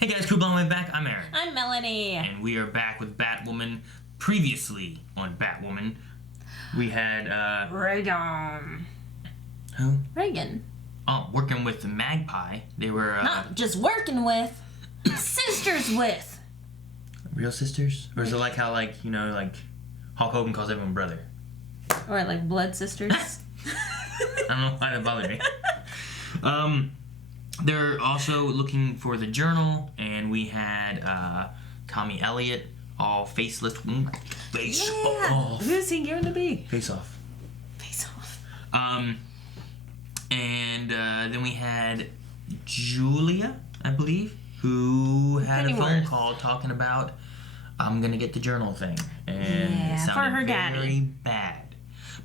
Hey guys, cool blowing back. I'm Aaron. I'm Melanie. And we are back with Batwoman. Previously on Batwoman, we had, Reagan. Who? Reagan. Oh, working with the Magpie. They were, Not just working with, sisters with. Real sisters? Or is it like how, like, you know, like, Hulk Hogan calls everyone brother? Or like blood sisters. I don't know why that bothered me. They're also looking for the journal, and we had Tommy Elliott, all faceless. Face off. Who's he going to be? Face off. Face off. And then we had Julia, I believe, who had a phone call talking about, I'm going to get the journal thing. And it sounded for her very daddy. bad.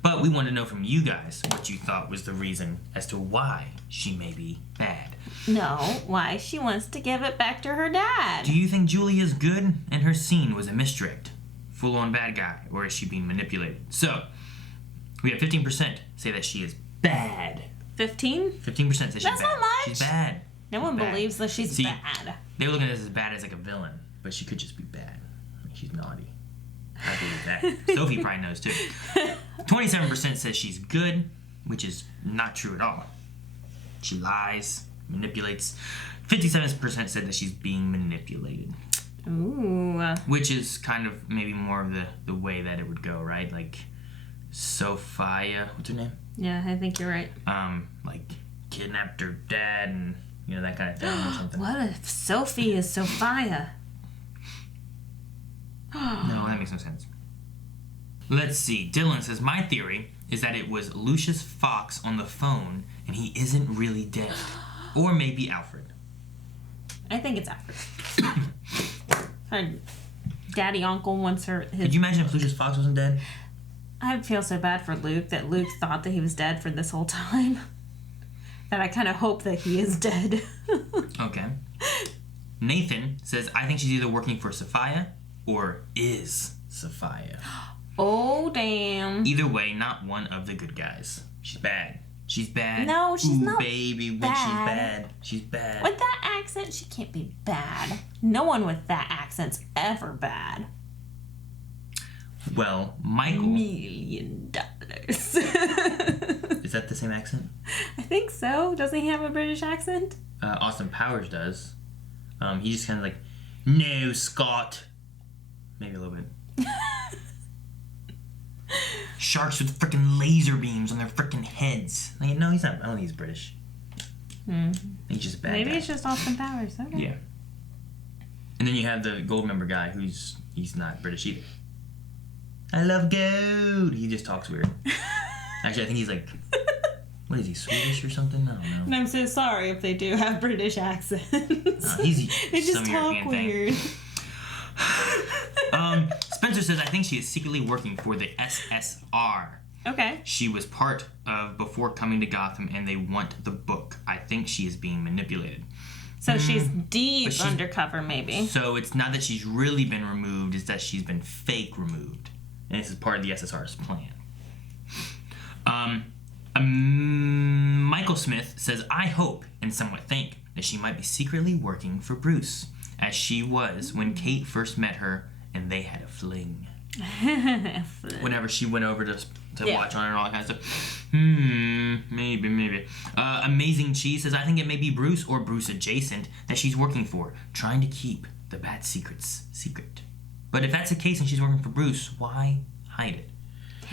But we want to know from you guys what you thought was the reason as to why she may be bad. No, why she wants to give it back to her dad. Do you think Julia's good and her scene was a misdirect? Full-on bad guy, or is she being manipulated? So, we have 15% say that she is bad. 15? 15% say she's bad. That's not much. She's bad. No one believes that she's bad. They were looking at this as bad as like a villain, but she could just be bad. Like, she's naughty. I believe that. Sophie probably knows too. 27% says she's good, which is not true at all. She lies, manipulates. 57% said that she's being manipulated. Ooh. Which is kind of maybe more of the way that it would go, right? Like Sophia, what's her name? Yeah, I think you're right. Like kidnapped her dad and you know that kind of thing or something. What if Sophie is Sophia? No, that makes no sense. Let's see. Dylan says, my theory is that it was Lucius Fox on the phone and he isn't really dead. Or maybe Alfred. I think it's Alfred. Her daddy uncle wants her. Could you imagine if Lucius Fox wasn't dead? I feel so bad for Luke that Luke thought that he was dead for this whole time. That I kind of hope that he is dead. Okay. Nathan says, I think she's either working for Sophia or is Sophia. Oh, damn. Either way, not one of the good guys. She's bad. She's bad. No, she's not baby, when bad. she's bad. She's bad. With that accent, she can't be bad. No one with that accent's ever bad. Well, Michael. $1 million. Is that the same accent? I think so. Doesn't he have a British accent? Austin Powers does. He just kind of like, no, Scott. Maybe a little bit. Sharks with freaking laser beams on their freaking heads. Like, no, he's not. I don't think he's British. He's just a bad Maybe guy. it's just Austin Powers. Okay. Yeah. And then you have the gold member guy he's not British either. I love gold. He just talks weird. Actually, I think he's like, what is he, Swedish or something? I don't know. And I'm so sorry if they do have British accents. They just talk weird. Spencer says, I think she is secretly working for the SSR. Okay. She was part of before coming to Gotham, and they want the book. I think she is being manipulated. So she's deep undercover, maybe. So it's not that she's really been removed, it's that she's been fake removed. And this is part of the SSR's plan. Michael Smith says, I hope and somewhat think that she might be secretly working for Bruce, as she was when Kate first met her and they had a fling. Whenever she went over to watch on her and all that kind of stuff. Maybe. Amazing Cheese says, I think it may be Bruce or Bruce adjacent that she's working for, trying to keep the bad secrets secret. But if that's the case and she's working for Bruce, why hide it?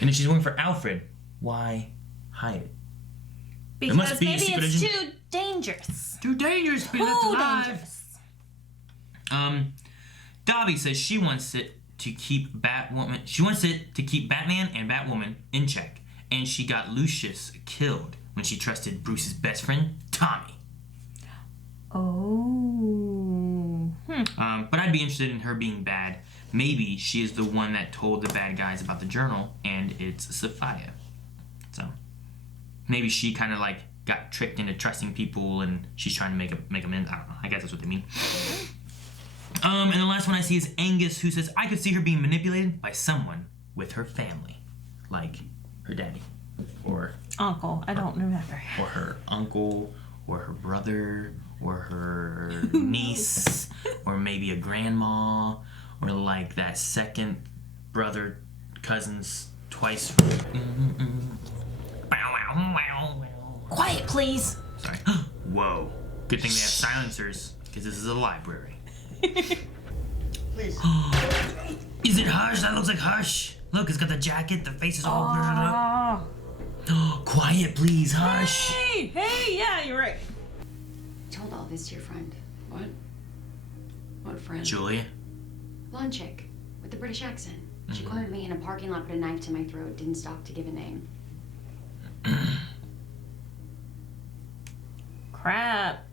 And if she's working for Alfred, why hide it? Because maybe it's too dangerous. Too dangerous to be left alive. Dobby says she wants it to keep Batwoman. She wants it to keep Batman and Batwoman in check, and she got Lucius killed when she trusted Bruce's best friend, Tommy. Oh. But I'd be interested in her being bad. Maybe she is the one that told the bad guys about the journal, and it's Sophia. So maybe she kind of like got tricked into trusting people, and she's trying to make them in. I don't know. I guess that's what they mean. And the last one I see is Angus, who says, I could see her being manipulated by someone with her family, like her daddy, or uncle. I don't remember. Or her uncle, or her brother, or her niece, a grandma, or like that second brother, cousins, twice. Quiet, please. Sorry. Whoa. Good thing they have silencers, because this is a library. Please. Is it Hush? That looks like Hush. Look, it's got the jacket, the face is all blurred up. Quiet, please, Hush. Hey, yeah, you're right. You told all this to your friend. What? What friend? Julia? Blonde chick with the British accent. She cornered me in a parking lot, put a knife to my throat, didn't stop to give a name. Crap.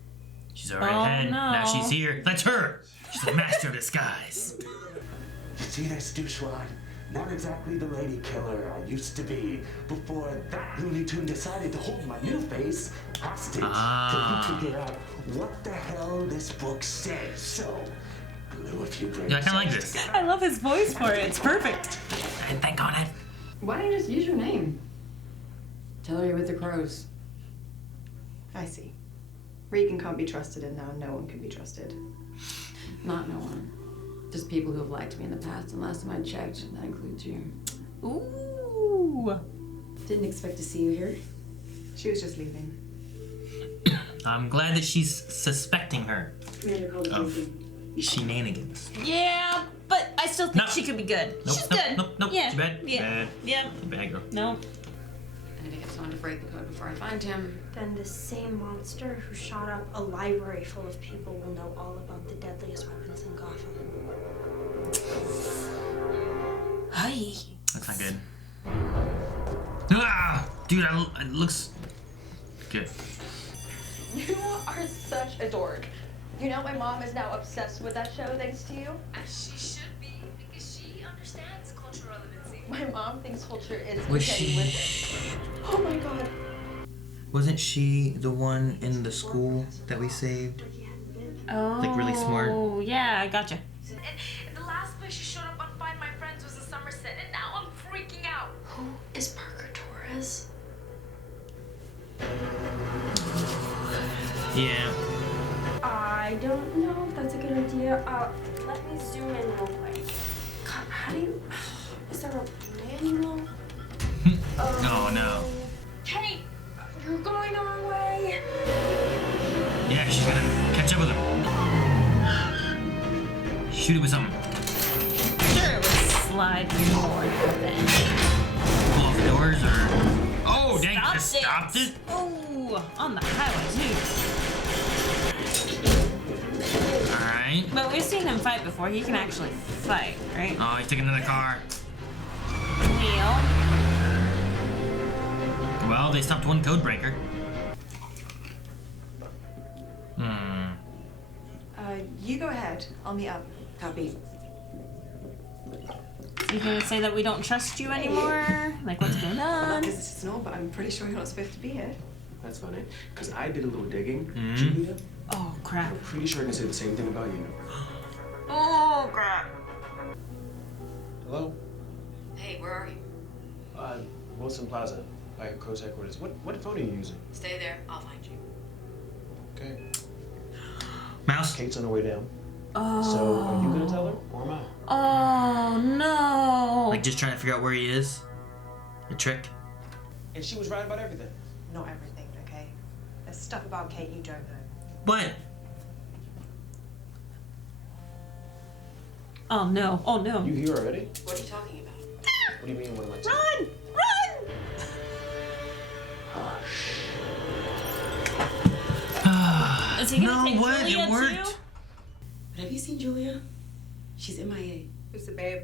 She's already ahead. No. Now she's here. That's her. She's the master of disguise. You see this douchewad? Not exactly the lady killer I used to be before that Looney Tune decided to hold my new face hostage till we figure out what the hell this book says. So, blew a few brains. Yeah, I kind of like this. I love his voice for it. It's perfect. I didn't think on it. Why don't you just use your name? Tell her you're with the crows. I see. Regan can't be trusted, and now no one can be trusted. Not no one. Just people who have liked me in the past, and last time I checked, that includes you. Ooh. Didn't expect to see you here. She was just leaving. I'm glad that she's suspecting her of shenanigans. Yeah, but I still think No. she could be good. Nope, She's nope, good. Nope, nope. Yeah. She's bad. Yeah. Bad. Yeah. Bad girl. Nope. And if he gets on to break the code before I find him, Then the same monster who shot up a library full of people will know all about the deadliest weapons in Gotham. Hi. That's not good. Ah! Dude, it looks good. You are such a dork. You know my mom is now obsessed with that show thanks to you? As she should be, because she understands cultural relevancy. My mom thinks culture is Was getting with it. Oh my god. Wasn't she the one in the school that we saved? Oh. Like really smart. Oh, yeah, I gotcha. And the last place she showed up on Find My Friends was in Somerset, and now I'm freaking out. Who is Parker Torres? Yeah. I don't know if that's a good idea. Let me zoom in real quick. God, how do you... Is there a manual? Oh no. Kate, you're going the wrong way. Yeah, she's gonna catch up with him. Shoot it with something. Sure, it would slide more than. Pull off the doors or. Oh, dang! Stopped Just stopped it. Oh, on the highway too. All right. But we've seen him fight before. He can actually fight, right? Oh, he's taking another car. Wheel. Well, they stopped one code breaker. You go ahead. I'll meet up. copy. You gonna say that we don't trust you anymore? Like, what's going on? Because it's snow, but I'm pretty sure you're not supposed to be here. That's funny, because I did a little digging. Mm-hmm. Julia, Oh, crap. I'm pretty sure I can say the same thing about you. Oh, crap. Hello? Hey, where are you? Wilson Plaza, by Crow's headquarters. What phone are you using? Stay there, I'll find you. Okay. Mouse. Kate's on her way down. Oh. So, are you gonna tell her, or am I? Oh, no. Like just trying to figure out where he is. A trick. And she was right about everything. Not everything, okay? There's stuff about Kate you don't know. But Oh, no. Oh, no. You here already? What are you talking about? What do you mean, what am I Run! saying? Run! Is he gonna no, take what? Julia It worked. too? But have you seen Julia? She's MIA. Who's the babe?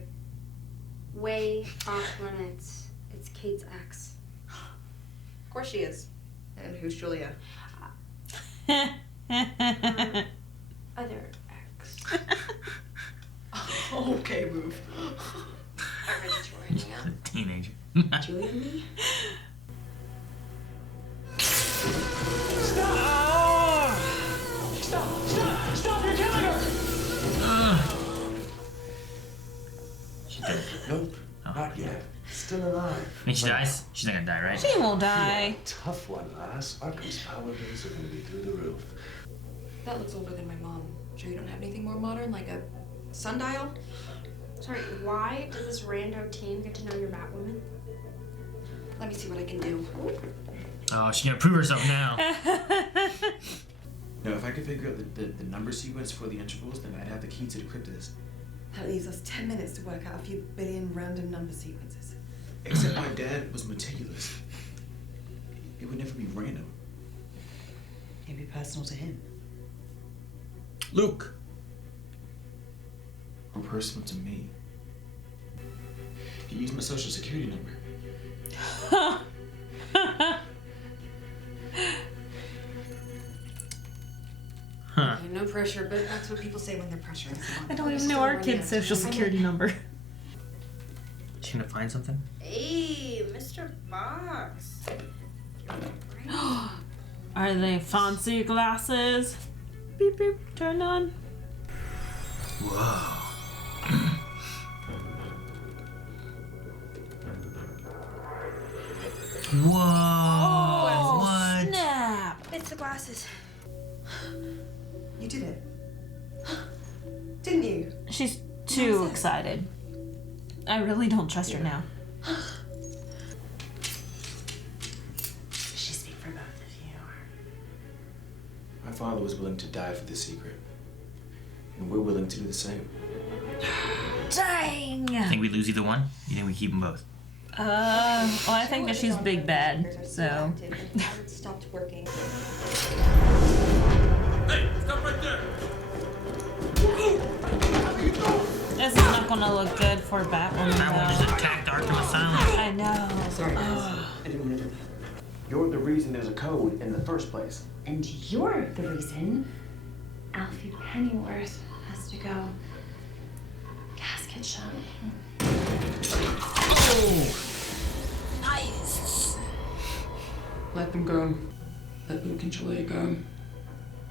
Way off limits. It's Kate's ex. Of course she is. And who's Julia? Other ex. Okay, move. I'm ready to right now. A teenager. Julia and me? Stop! You're killing her! She's dead. Nope, not yet. Still alive. And she dies? She's not gonna die, right? She won't die. Tough one, lass. Arkham's power bills are gonna be through the roof. That looks older than my mom. Sure you don't have anything more modern, like a sundial? Sorry, why does this rando teen get to know your Batwoman? Let me see what I can do. Oh, she's gonna prove herself now. No, if I could figure out the number sequence for the intervals, then I'd have the key to decrypt this. That leaves us 10 minutes to work out a few billion random number sequences. Except my dad was meticulous. It would never be random. It'd be personal to him. Luke. Or personal to me. He used my social security number. Huh. Okay, no pressure, but that's what people say when they're pressuring someone. I don't even know our kid's social security number. She's gonna find something? Hey, Mr. Fox. Are they fancy glasses? Beep beep, turn on. Whoa. Whoa. Oh, what? Snap! It's the glasses. You did it. Didn't you? She's too excited. I really don't trust her now. She speak for both of you. My father was willing to die for the secret. And we're willing to do the same. Dang! Think we lose either one? You think we keep them both? Well, I think that she's big bad, so. Howard stopped working. Hey, stop right there! This is not gonna look good for Batwoman, Batwoman just though. attacked Arkham Asylum. I know. Sorry, guys. I didn't want to do that. You're the reason there's a code in the first place. And you're the reason Alfie Pennyworth has to go casket shop. Oh! Nice. Let them go. Let Luke and Julia go. And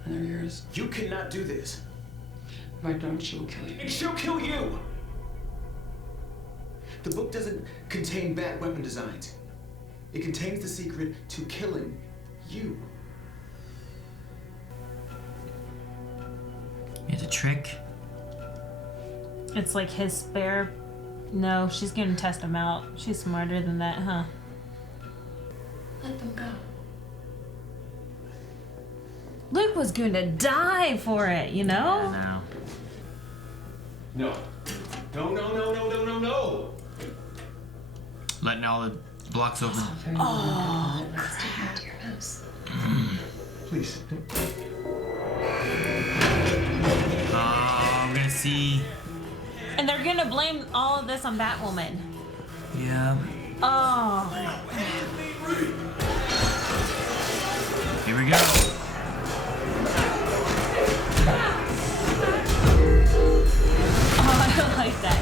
they're yours. You cannot do this. If I don't, she will kill you. And she'll kill you! The book doesn't contain bad weapon designs. It contains the secret to killing you. It's a trick. It's like his spare. No, she's gonna test him out. She's smarter than that, huh? Let them go. Luke was gonna die for it, you know? Now. No. No. Letting all the blocks open. Oh, Let's take her to your house. Please. Oh, I'm gonna see. and they're gonna blame all of this on Batwoman. Yeah. Oh. Here we go. Oh, I like that.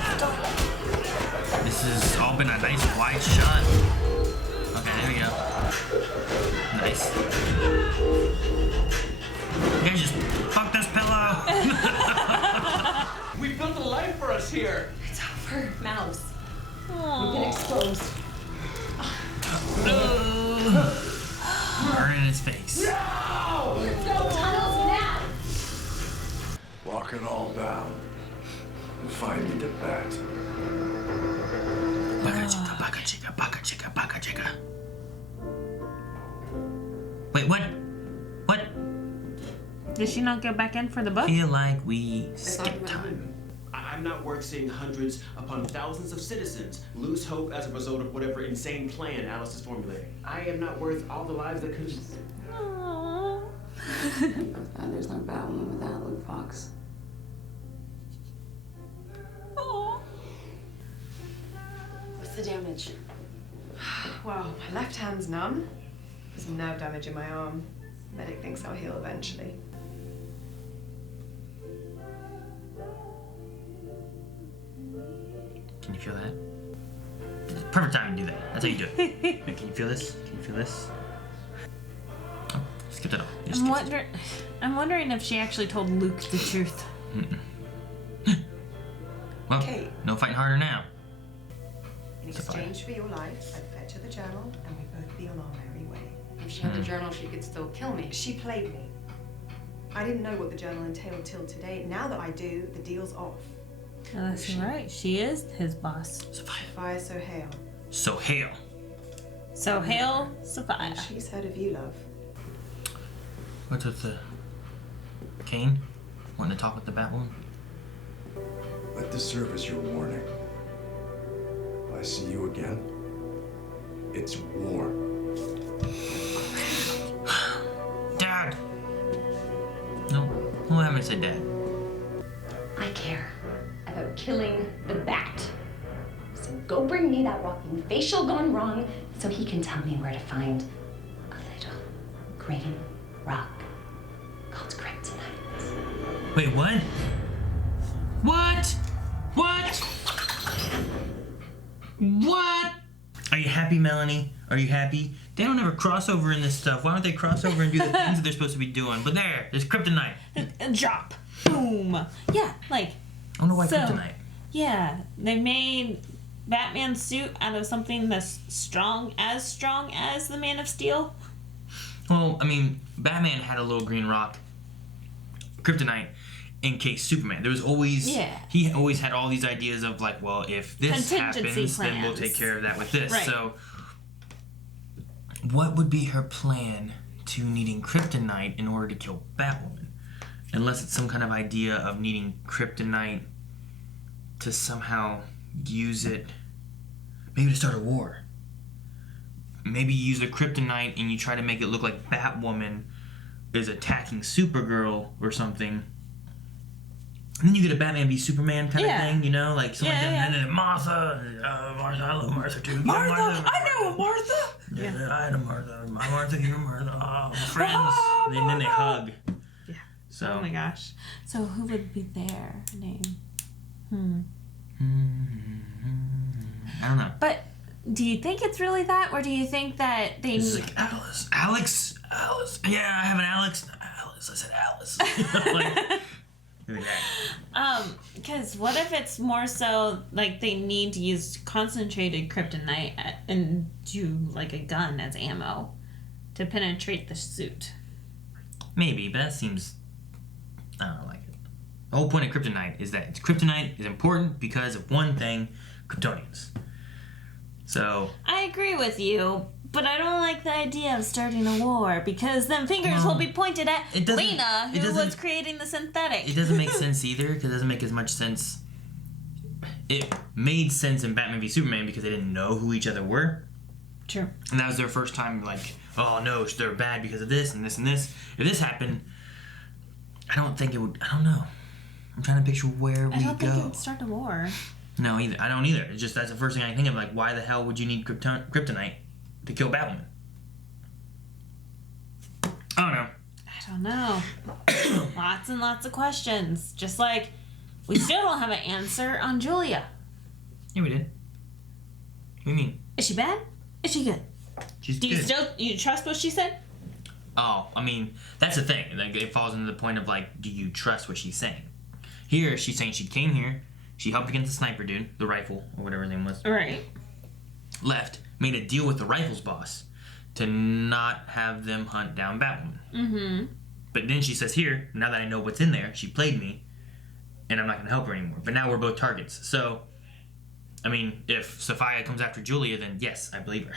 This has all been a nice wide shot. Okay, there we go. Nice. You guys just fuck this pillow. We built a life for us here. It's over. Mouse. Aww. We've been exposed. Burn in his face. Let's go tunnels now. Lock it all down and find me the bat. Baka chicka, baka chicka, baka chicka, baka chicka. Wait, what? What? Did she not go back in for the book? Feel like we skipped time. I'm not worth seeing hundreds upon thousands of citizens lose hope as a result of whatever insane plan Alice is formulating. I am not worth all the lives that could. Aww. There's no Batwoman without Luke Fox. Aww. What's the damage? Well, my left hand's numb. There's some nerve damage in my arm. Medic thinks I'll heal eventually. Can you feel that? Perfect time to do that. That's how you do it. Wait, can you feel this? Can you feel this? Oh, skipped it all. You just skipped it. I'm wondering if she actually told Luke the truth. Well, Kate. no fighting harder now. In It's a fire. exchange for your life, I'd fetch her the journal, and we'd both be on our merry way. If she had the journal, she could still kill me. She played me. I didn't know what the journal entailed till today. Now that I do, the deal's off. That's right. She is his boss. Sophia So Hale. So Hale. So Hale, Sophia. She's heard of you, love. What's with the Kane? Wanting to talk with the Batwoman? Let this serve as your warning. If I see you again, it's war. Dad! No, who haven't said Dad? I care about killing the bat. So go bring me that rocking facial gone wrong so he can tell me where to find a little green rock called kryptonite. Wait, what? What? What? What? Are you happy, Melanie? Are you happy? They don't ever cross over in this stuff. Why don't they cross over and do the things that they're supposed to be doing? But there's kryptonite. Drop. Boom. Yeah, like. I don't know why kryptonite. Yeah, they made Batman's suit out of something that's strong as the Man of Steel. Well, I mean, Batman had a little green rock, kryptonite, in case Superman. There was always, he always had all these ideas of like, well, if this happens, then we'll take care of that with this. Right. So, what would be her plan to needing kryptonite in order to kill Batwoman? Unless it's some kind of idea of needing kryptonite to somehow use it, maybe to start a war. Maybe you use the kryptonite and you try to make it look like Batwoman is attacking Supergirl or something. And then you get a Batman v Superman kind of thing, you know? Like something and then Martha, I love Martha too. Martha, I know a Martha. Yeah, I know Martha. My Martha, you're Martha. Oh, we're friends. And then they hug. Yeah. So. Oh my gosh. So who would be their name? I don't know. But do you think it's really that, or do you think that they? It's like Alex. Yeah, I have an Alex. Alice. I said Alice. Like, because what if it's more so like they need to use concentrated kryptonite and do like a gun as ammo to penetrate the suit? Maybe, but that seems. I don't like it. The whole point of kryptonite is that kryptonite is important because of one thing: Kryptonians. So. I agree with you, but I don't like the idea of starting a war because then fingers will be pointed at Lena, who was creating the synthetic. It doesn't make sense either because it doesn't make as much sense. It made sense in Batman v Superman because they didn't know who each other were. True. And that was their first time, like, oh no, they're bad because of this and this and this. If this happened, I don't think it would. I don't know. I'm trying to picture where we go. I don't think it would start a war. No, either. I don't either. It's just that's the first thing I think of. Like, why the hell would you need kryptonite to kill Batwoman? I don't know. Lots and lots of questions. Just like we still don't have an answer on Julia. Yeah, we did. What do you mean? Is she bad? Is she good? She's Do good. you trust what she said? Oh, I mean, that's the thing. Like, it falls into the point of like, do you trust what she's saying? Here, she's saying she came here, she helped against the sniper dude, the rifle or whatever his name was. Right. Left, made a deal with the rifles boss to not have them hunt down Batwoman. Mm-hmm. But then she says, here, now that I know what's in there, she played me, and I'm not going to help her anymore. But now we're both targets. So, I mean, if Sophia comes after Julia, then yes, I believe her.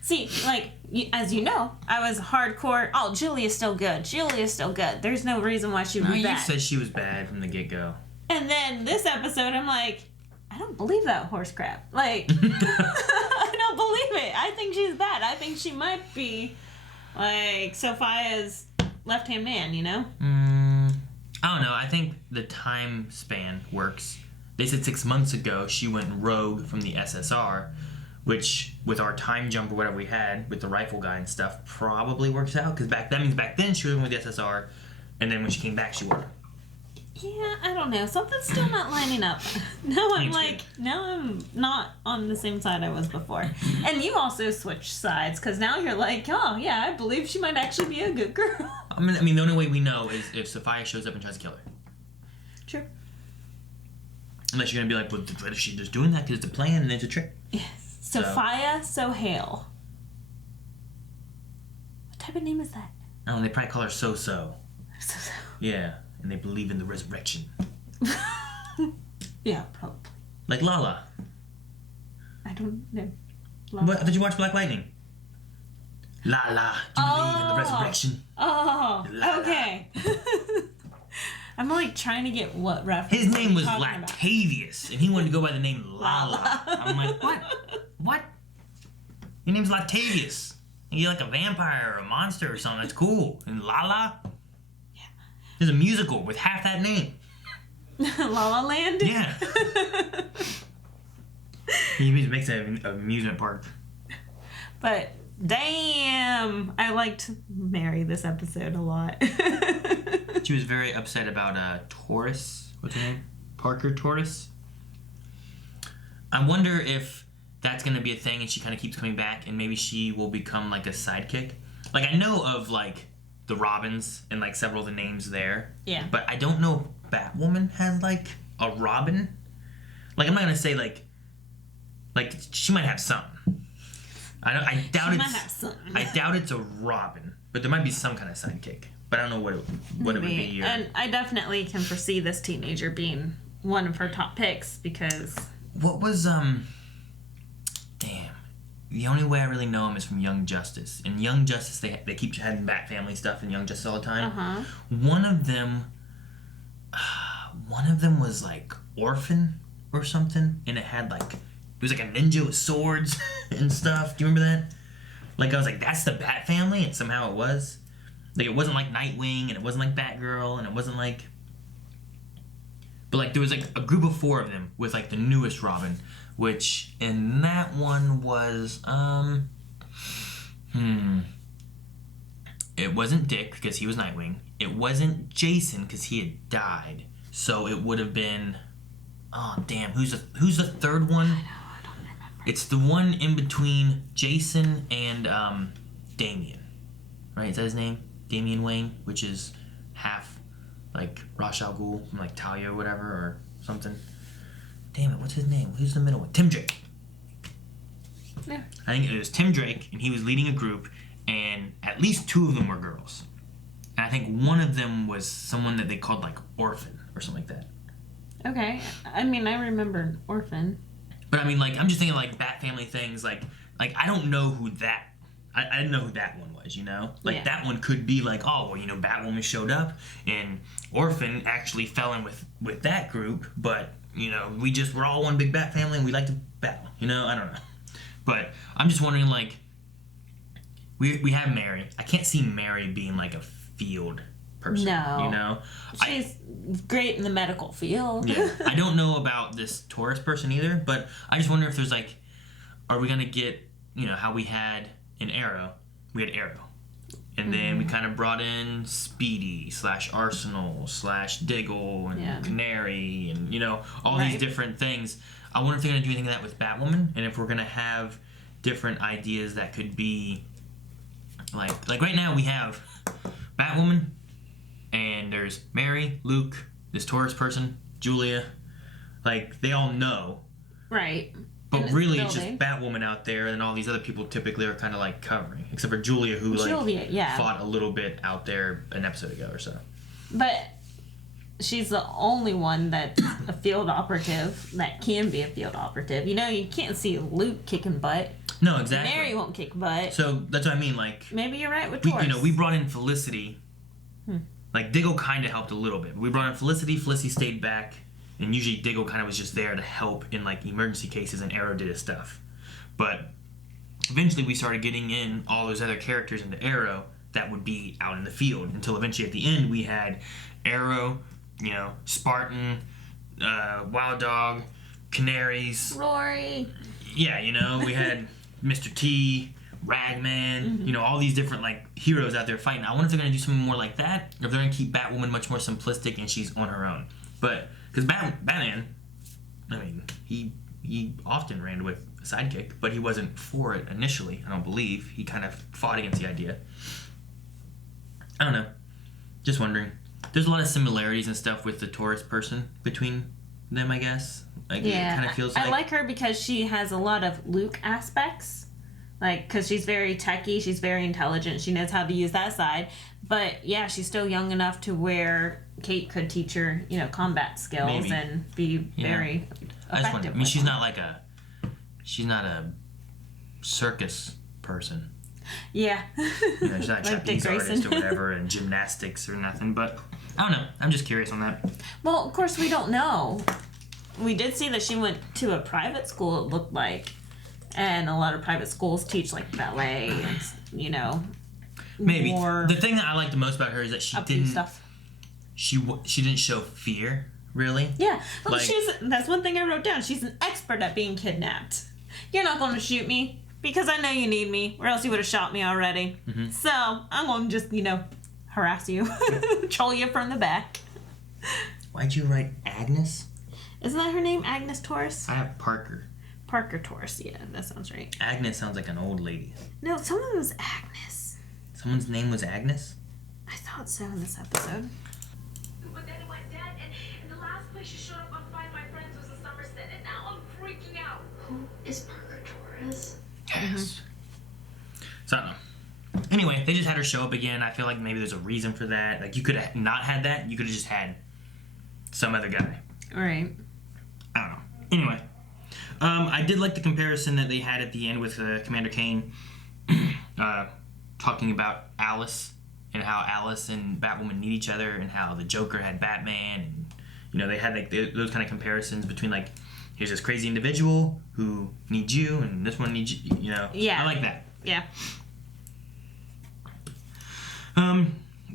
See, like, as you know, I was hardcore, oh, Julia's still good. Julia's still good. There's no reason why she would be bad. You said she was bad from the get-go. And then this episode, I'm like, I don't believe that horse crap. Like, I don't believe it. I think she's bad. I think she might be, like, Sophia's left-hand man, you know? I don't know. I think the time span works. They said 6 months ago she went rogue from the SSR, which, with our time jump or whatever we had, with the rifle guy and stuff, probably works out. Because that means back then she was with the SSR, and then when she came back, she wasn't. Yeah, I don't know. Something's still not lining up. Now I'm not on the same side I was before. And you also switched sides, because now you're like, oh, yeah, I believe she might actually be a good girl. I mean, the only way we know is if Sophia shows up and tries to kill her. True. Unless you're going to be like, well, what if she's just doing that because it's a plan and it's a trick? Yes. Sophia So Hale. What type of name is that? Oh, they probably call her So-So. So-So. Yeah, and they believe in the resurrection. Yeah, probably. Like Lala. I don't know. What? Did you watch Black Lightning? Lala, do you believe in the resurrection? Oh, Lala. okay. I'm like trying to get what reference. His name was you're talking about. Latavius, and he wanted to go by the name Lala. I'm like, what? What? Your name's Latavius. You're like a vampire or a monster or something. That's cool. And Lala? Yeah. There's a musical with half that name. La La Land? Yeah. He makes an amusement park. But damn, I liked Mary this episode a lot. She was very upset about Taurus. What's her name? Parker Taurus. I wonder if that's gonna be a thing, and she kind of keeps coming back, and maybe she will become like a sidekick. Like I know of like the Robins and like several of the names there. Yeah. But I don't know if Batwoman has like a Robin. Like I'm not gonna say like she might have something. I doubt She might have something. I doubt it's a Robin, but there might be some kind of sidekick. But I don't know what it would be. And I definitely can foresee this teenager being one of her top picks because. What was Damn. The only way I really know him is from Young Justice. In Young Justice, they keep having Bat Family stuff in Young Justice all the time. Uh-huh. One of them was like Orphan or something, and it had like it was like a ninja with swords and stuff. Do you remember that? Like I was like, that's the Bat Family, and somehow it was. Like it wasn't like Nightwing, and it wasn't like Batgirl, and it wasn't like. But like there was like a group of 4 of them with like the newest Robin, which in that one was it wasn't Dick because he was Nightwing. It wasn't Jason because he had died. So it would have been who's the third one? I don't remember. It's the one in between Jason and Damian. Right? Is that his name? Damian Wayne, which is half like Ra's al Ghul from like Talia or whatever or something. Damn it, what's his name? Who's the middle one? Tim Drake. Yeah. I think it was Tim Drake, and he was leading a group, and at least 2 of them were girls. And I think one of them was someone that they called like Orphan or something like that. Okay. I mean, I remember Orphan. But I mean, like, I'm just thinking like Bat Family things, like I don't know who that. I didn't know who that one was, you know? Like, Yeah. that one could be like, oh, well, you know, Batwoman showed up, and Orphan actually fell in with that group, but, you know, we're all one big Bat Family, and we like to battle, you know? I don't know. But I'm just wondering, like, we have Mary. I can't see Mary being, like, a field person, No. you know? She's great in the medical field. Yeah. I don't know about this Taurus person either, but I just wonder if there's, like, are we going to get, you know, how we had... in Arrow, we had Arrow. And then we kind of brought in Speedy / Arsenal / Diggle and Canary and, you know, all these different things. I wonder if they're going to do anything of that with Batwoman, and if we're going to have different ideas that could be, like right now we have Batwoman, and there's Mary, Luke, this Taurus person, Julia. Like, they all know. Right. But really, it's just Batwoman out there, and all these other people typically are kind of like covering, except for Julia, who fought a little bit out there an episode ago or so. But she's the only one that's a field operative that can be a field operative. You know, you can't see Luke kicking butt. No, exactly. Mary won't kick butt. So that's what I mean. Like maybe you're right with Taurus. We brought in Felicity. Like Diggle kind of helped a little bit. We brought in Felicity. Felicity stayed back. And usually Diggle kind of was just there to help in like emergency cases, and Arrow did his stuff. But eventually we started getting in all those other characters into Arrow that would be out in the field, until eventually at the end we had Arrow, you know, Spartan, Wild Dog, Canaries. Rory. Yeah, you know, we had Mr. T, Ragman, you know, all these different like heroes out there fighting. I wonder if they're going to do something more like that, or if they're going to keep Batwoman much more simplistic and she's on her own. But because Batman, I mean, he often ran with a sidekick, but he wasn't for it initially, I don't believe. He kind of fought against the idea. I don't know. Just wondering. There's a lot of similarities and stuff with the Taurus person between them, I guess. Like, yeah, it kind of feels like... I like her because she has a lot of Luke aspects, Like, because she's very techie, she's very intelligent, she knows how to use that side. But yeah, she's still young enough to where Kate could teach her, you know, combat skills and be very effective. I mean, she's not a circus person. Yeah. You know, she's not a Like trapeze artist or whatever, and gymnastics or nothing. But I don't know. I'm just curious on that. Well, of course, we don't know. We did see that she went to a private school, it looked like. And a lot of private schools teach, like, ballet and, you know, maybe. more The thing that I like the most about her is that she didn't... stuff. She didn't show fear, really. Yeah. Well, Like- that's one thing I wrote down. She's an expert at being kidnapped. You're not going to shoot me because I know you need me, or else you would have shot me already. Mm-hmm. So I'm going to just, you know, harass you, troll you from the back. Why'd you write Agnes? Isn't that her name, Agnes Taurus? I have Parker. Parker Taurus, yeah, that sounds right. Agnes sounds like an old lady. No, someone was Agnes. Someone's name was Agnes? I thought so in this episode. But then it went dead, and the last place you showed up on Find My Friends was in Somerset, and now I'm freaking out. Who is Parker Torres? Yes. So I don't know. Anyway, they just had her show up again. I feel like maybe there's a reason for that. Like, you could have not had that. You could have just had some other guy. All right. I don't know. Anyway. I did like the comparison that they had at the end with Commander Kane talking about Alice and how Alice and Batwoman need each other and how the Joker had Batman. And, you know, they had like those kind of comparisons between, like, here's this crazy individual who needs you and this one needs you, you know. Yeah. I like that. Yeah.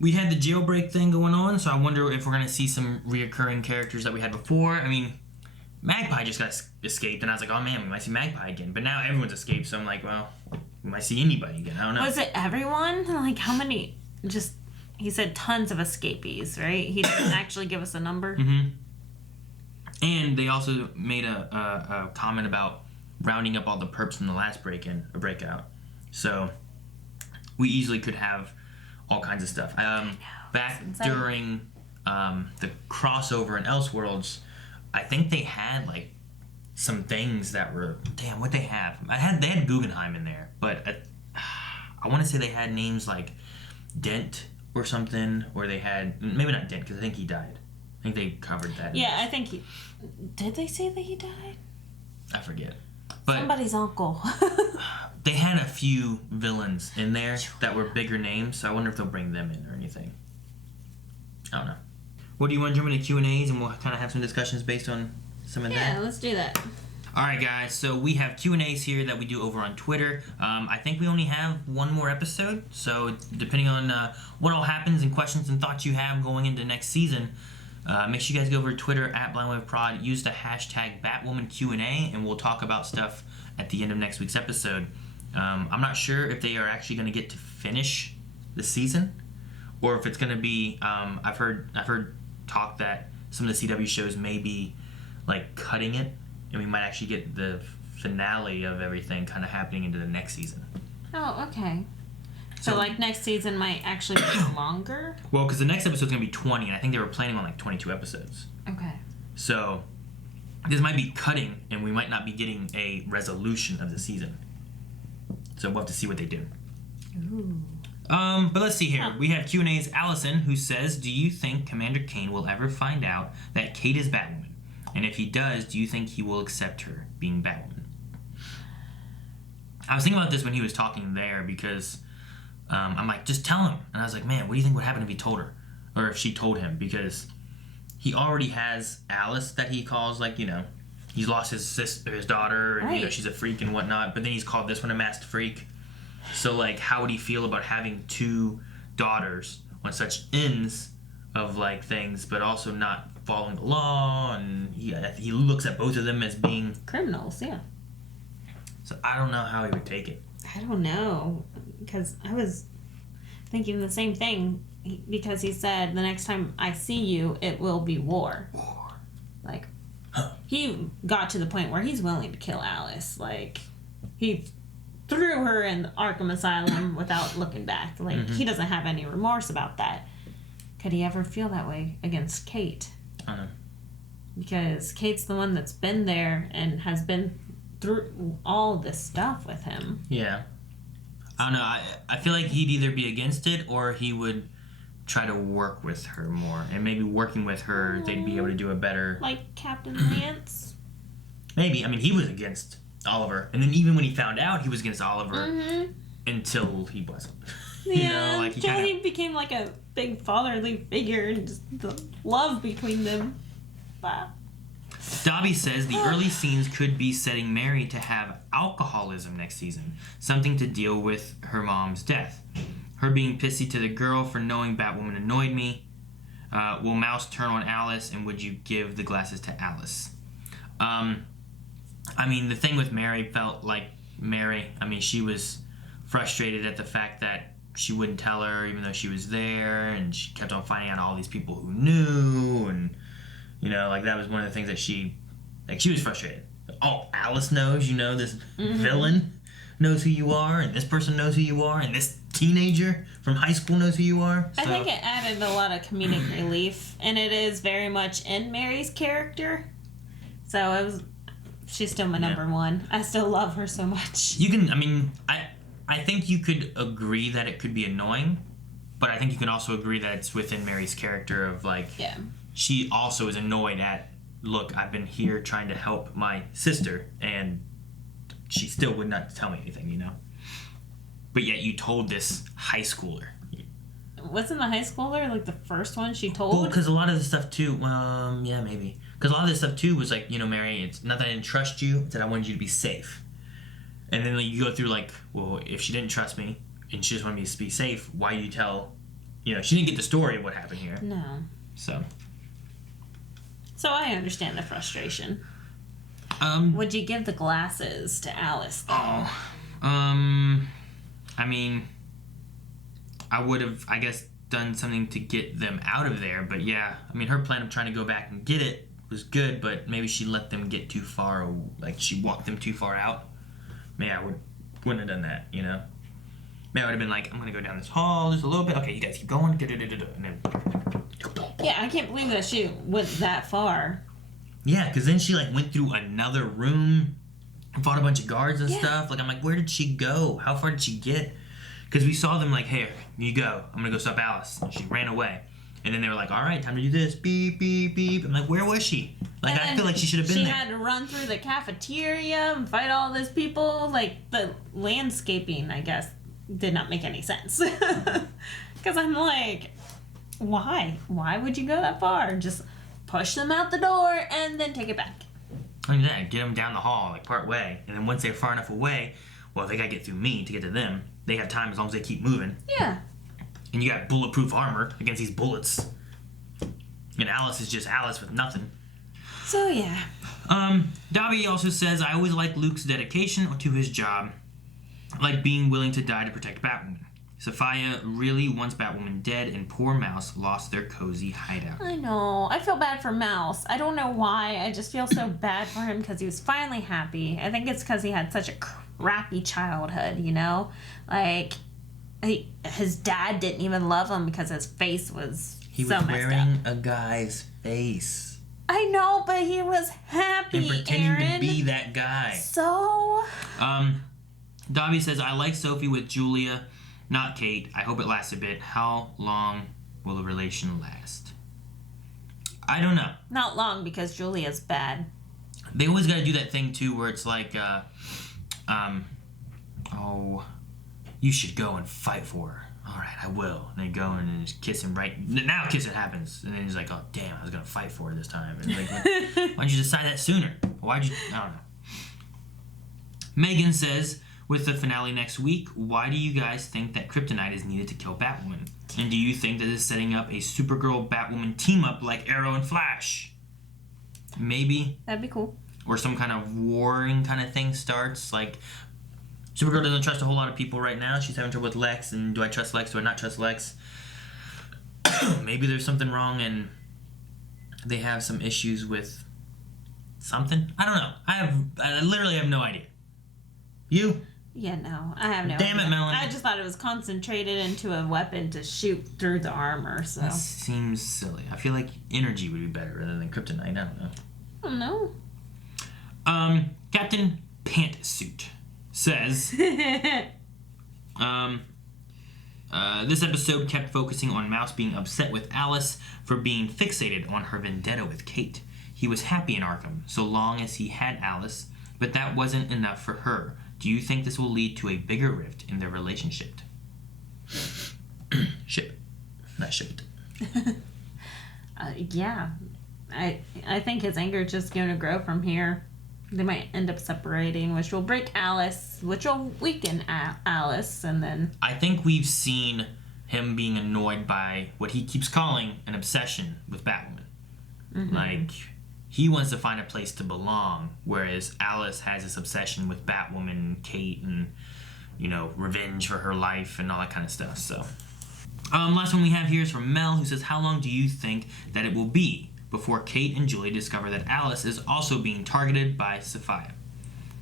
We had the jailbreak thing going on, so I wonder if we're going to see some reoccurring characters that we had before. I mean, Magpie just got escaped, and I was like, oh man, we might see Magpie again. But now everyone's escaped, so I'm like, well, we might see anybody again. I don't know. Was it everyone? Like, how many? Just, he said tons of escapees, right? He didn't actually give us a number. Mm-hmm. And they also made a comment about rounding up all the perps from the last breakout. So we easily could have all kinds of stuff. Back during the crossover in Elseworlds, I think they had like some things that were what they have. They had Guggenheim in there, but I want to say they had names like Dent or something, or they had maybe not Dent because I think he died. I think they covered that. Yeah, I think he. Did they say that he died? I forget. But somebody's uncle. They had a few villains in there that were bigger names, so I wonder if they'll bring them in or anything. I don't know. What do you want to jump into Q&As and we'll kind of have some discussions based on some of that? Yeah, let's do that. All right, guys. So we have Q&As here that we do over on Twitter. I think we only have one more episode, so depending on what all happens and questions and thoughts you have going into next season, make sure you guys go over to Twitter @BlindWaveProd. Use the hashtag BatwomanQ&A, and we'll talk about stuff at the end of next week's episode. I'm not sure if they are actually going to get to finish the season, or if it's going to be. I've heard talk that some of the CW shows may be like cutting it, and we might actually get the finale of everything kind of happening into the next season. Oh, okay. So like next season might actually be longer? Well, because the next episode's going to be 20, and I think they were planning on like 22 episodes. Okay. So this might be cutting, and we might not be getting a resolution of the season. So we'll have to see what they do. Ooh. But let's see here. We have Q&A's Allison, who says, do you think Commander Kane will ever find out that Kate is Batwoman? And if he does, do you think he will accept her being Batwoman? I was thinking about this when he was talking there because I'm like, just tell him. And I was like, man, what do you think would happen if he told her? Or if she told him? Because he already has Alice that he calls, like, you know, he's lost his sister, his daughter, and, you know, she's a freak and whatnot. But then he's called this one a masked freak. So, like, how would he feel about having two daughters on such ends of, like, things, but also not following the law? And he looks at both of them as being criminals, yeah. So I don't know how he would take it. I don't know, because I was thinking the same thing, because he said, the next time I see you, it will be war. Like, he got to the point where he's willing to kill Alice. Like, he threw her in Arkham Asylum without looking back. Like, he doesn't have any remorse about that. Could he ever feel that way against Kate? I don't know. Because Kate's the one that's been there and has been through all this stuff with him. Yeah. I don't know. I feel like he'd either be against it or he would try to work with her more. And maybe working with her, they'd be able to do a better... Like Captain Lance? Maybe. I mean, he was against Oliver. And then even when he found out, he was against Oliver until he wasn't. Yeah, like he became like a big fatherly figure and just the love between them. Wow. Dobby says the early scenes could be setting Mary to have alcoholism next season, something to deal with her mom's death. Her being pissy to the girl for knowing Batwoman annoyed me. Will Mouse turn on Alice, and would you give the glasses to Alice? I mean, the thing with Mary felt like Mary. I mean, she was frustrated at the fact that she wouldn't tell her even though she was there, and she kept on finding out all these people who knew, and like that was one of the things that she was frustrated. Oh, Alice knows, this villain knows who you are, and this person knows who you are, and this teenager from high school knows who you are. So. I think it added a lot of comedic relief, and it is very much in Mary's character. So she's still my number one. I still love her so much. You can, I think you could agree that it could be annoying, but I think you can also agree that it's within Mary's character of she also is annoyed at, look, I've been here trying to help my sister, and she still would not tell me anything, But yet you told this high schooler. Wasn't the high schooler like the first one she told? Well, because a lot of the stuff too, yeah, maybe. Because a lot of this stuff too was like, Mary, it's not that I didn't trust you, it's that I wanted you to be safe. And then you go through well, if she didn't trust me and she just wanted me to be safe, why do you tell? She didn't get the story of what happened here. No. So I understand the frustration. Would you give the glasses to Alice, though? I mean, I would have, I guess, done something to get them out of there, but yeah, I mean, her plan of trying to go back and get it was good, but maybe she let them get too far, she walked them too far out. Maybe I wouldn't have done that, Maybe I would have been like, I'm going to go down this hall just a little bit. Okay, you guys keep going. And then... Yeah, I can't believe that she went that far. Yeah, because then she, went through another room and fought a bunch of guards and stuff. I'm like, where did she go? How far did she get? Because we saw them hey, you go. I'm going to go stop Alice. And she ran away. And then they were like, all right, time to do this. Beep, beep, beep. I'm like, where was she? I feel like she should have been there. She had to run through the cafeteria and fight all these people. The landscaping, I guess, did not make any sense. Because I'm like, why? Why would you go that far? Just push them out the door and then take it back. I mean, get them down the hall, part way. And then once they're far enough away, well, they got to get through me to get to them. They have time as long as they keep moving. Yeah. And you got bulletproof armor against these bullets. And Alice is just Alice with nothing. So, yeah. Dobby also says, I always like Luke's dedication to his job, like being willing to die to protect Batwoman. Sophia really wants Batwoman dead, and poor Mouse lost their cozy hideout. I know. I feel bad for Mouse. I don't know why. I just feel so bad for him because he was finally happy. I think it's because he had such a crappy childhood, his dad didn't even love him because his face was He so was messed wearing up. a guy's face. I know, but he was happy, And pretending Aaron. to be that guy. So... Dobby says, I like Sophie with Julia, not Kate. I hope it lasts a bit. How long will the relation last? I don't know. Not long, because Julia's bad. They always got to do that thing, too, where it's you should go and fight for her. All right, I will. And they go and then just kiss him right. Now kissing happens. And then he's like, oh, damn, I was going to fight for her this time. And why don't you decide that sooner? Why'd you... I don't know. Megan says, with the finale next week, why do you guys think that kryptonite is needed to kill Batwoman? And do you think that it's setting up a Supergirl-Batwoman team-up like Arrow and Flash? Maybe. That'd be cool. Or some kind of warring kind of thing starts. Supergirl doesn't trust a whole lot of people right now. She's having trouble with Lex, and do I trust Lex? Do I not trust Lex? Maybe there's something wrong, and they have some issues with something. I don't know. I literally have no idea. You? Yeah, no. I have no Damn idea. it, Melanie. I just thought it was concentrated into a weapon to shoot through the armor, so... That seems silly. I feel like energy would be better rather than kryptonite. I don't know. I don't know. Captain Pantsuit says, this episode kept focusing on Mouse being upset with Alice for being fixated on her vendetta with Kate. He was happy in Arkham, so long as he had Alice, but that wasn't enough for her. Do you think this will lead to a bigger rift in their relationship? Not shipped. Yeah. I think his anger is just going to grow from here. They might end up separating, which will break Alice, which will weaken Alice, and then... I think we've seen him being annoyed by what he keeps calling an obsession with Batwoman. Mm-hmm. Like, he wants to find a place to belong, whereas Alice has this obsession with Batwoman and Kate and, you know, revenge for her life and all that kind of stuff, so... last one we have here is from Mel, who says, how long do you think that it will be before Kate and Julie discover that Alice is also being targeted by Sophia?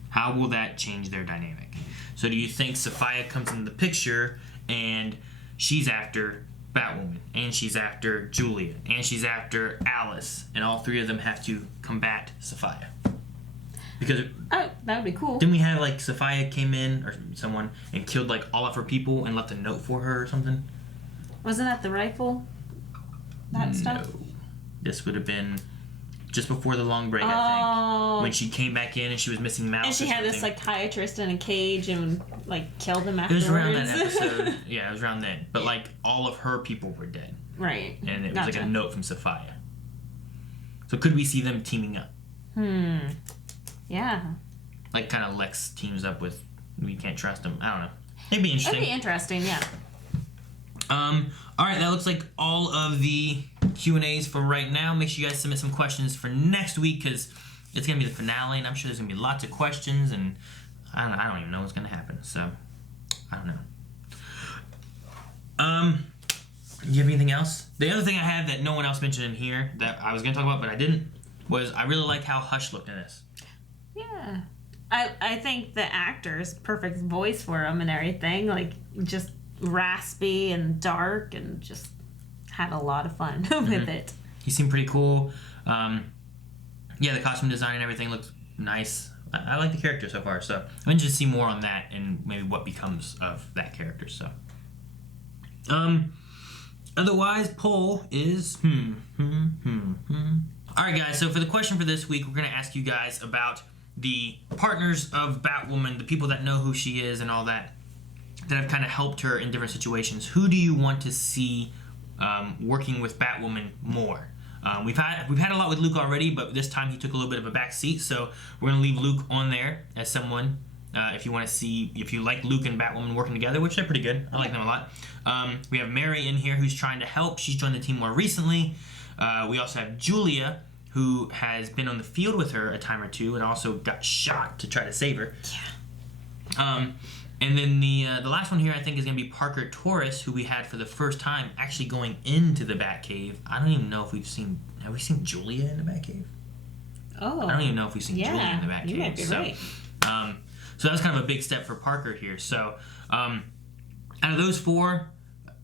How will that change their dynamic? So do you think Sophia comes into the picture and she's after Batwoman, and she's after Julia, and she's after Alice, and all three of them have to combat Sophia? Because that would be cool. Didn't we have, like, Sophia came in, or someone, and killed, like, all of her people and left a note for her or something? Wasn't that the rifle? That stuff? No. This would have been just before the long break, I think. When she came back in and she was missing Mouse. And she had this psychiatrist in a cage and, like, killed him afterwards. It was around that episode. Yeah, it was around then. But, like, all of her people were dead. Right. And it was like a note from Sophia. So could we see them teaming up? Yeah. Like, kind of Lex teams up with We Can't Trust Him. I don't know. It'd be interesting. It'd be interesting, yeah. Alright, that looks like all of the Q&As for right now. Make sure you guys submit some questions for next week, because it's going to be the finale, and I'm sure there's going to be lots of questions, and I don't even know what's going to happen, so I don't know. Do you have anything else? The other thing I have that no one else mentioned in here that I was going to talk about, but I didn't, was I really like how Hush looked in this. Yeah. I think the actor's perfect voice for him and everything, like, just raspy and dark, and just had a lot of fun with it. He seemed pretty cool. Yeah, the costume design and everything looks nice. I like the character so far, so I'm interested to see more on that and maybe what becomes of that character. So, otherwise, poll is All right, guys. So for the question for this week, we're gonna ask you guys about the partners of Batwoman, the people that know who she is and all that, that have kind of helped her in different situations. Who do you want to see working with Batwoman more? We've had a lot with Luke already, but this time he took a little bit of a back seat, so we're gonna leave Luke on there as someone. If you want to see, if you like Luke and Batwoman working together, which they're pretty good. I like them a lot. We have Mary in here who's trying to help. She's joined the team more recently. We also have Julia, who has been on the field with her a time or two and also got shot to try to save her. Yeah. And then the last one here, I think, is going to be Parker Torres, who we had for the first time actually going into the Batcave. I don't even know if have we seen Julia in the Batcave? Oh. I don't even know if we've seen Julia in the Batcave. You might be right. So that was kind of a big step for Parker here. So out of those four,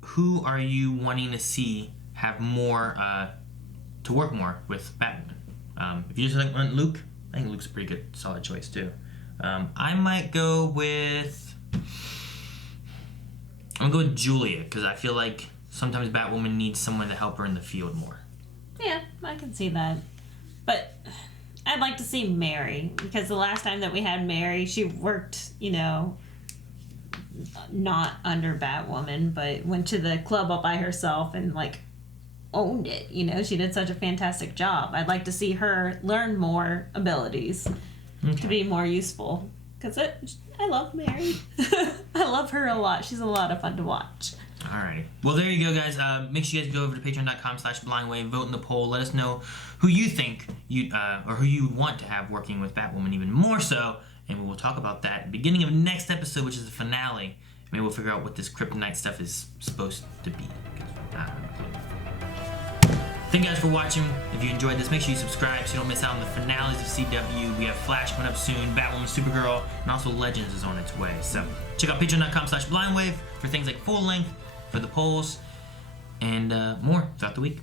who are you wanting to see have more, to work more with Batwoman? If you just want Luke, I think Luke's a pretty good, solid choice too. I might go with... I'm going to go with Julia, because I feel like sometimes Batwoman needs someone to help her in the field more. Yeah, I can see that. But I'd like to see Mary, because the last time that we had Mary, she worked, you know, not under Batwoman, but went to the club all by herself and, like, owned it. You know, she did such a fantastic job. I'd like to see her learn more abilities to be more useful, because I love Mary. I love her a lot. She's a lot of fun to watch. Alrighty. Well, there you go, guys. Make sure you guys go over to patreon.com/blindwave, vote in the poll. Let us know who you think or who you want to have working with Batwoman even more so, and we will talk about that at the beginning of next episode, which is the finale. Maybe we'll figure out what this kryptonite stuff is supposed to be. Thank you guys for watching. If you enjoyed this, make sure you subscribe so you don't miss out on the finales of CW. We have Flash coming up soon, Batwoman, Supergirl, and also Legends is on its way. So check out patreon.com/blindwave for things like full length, for the polls, and more throughout the week.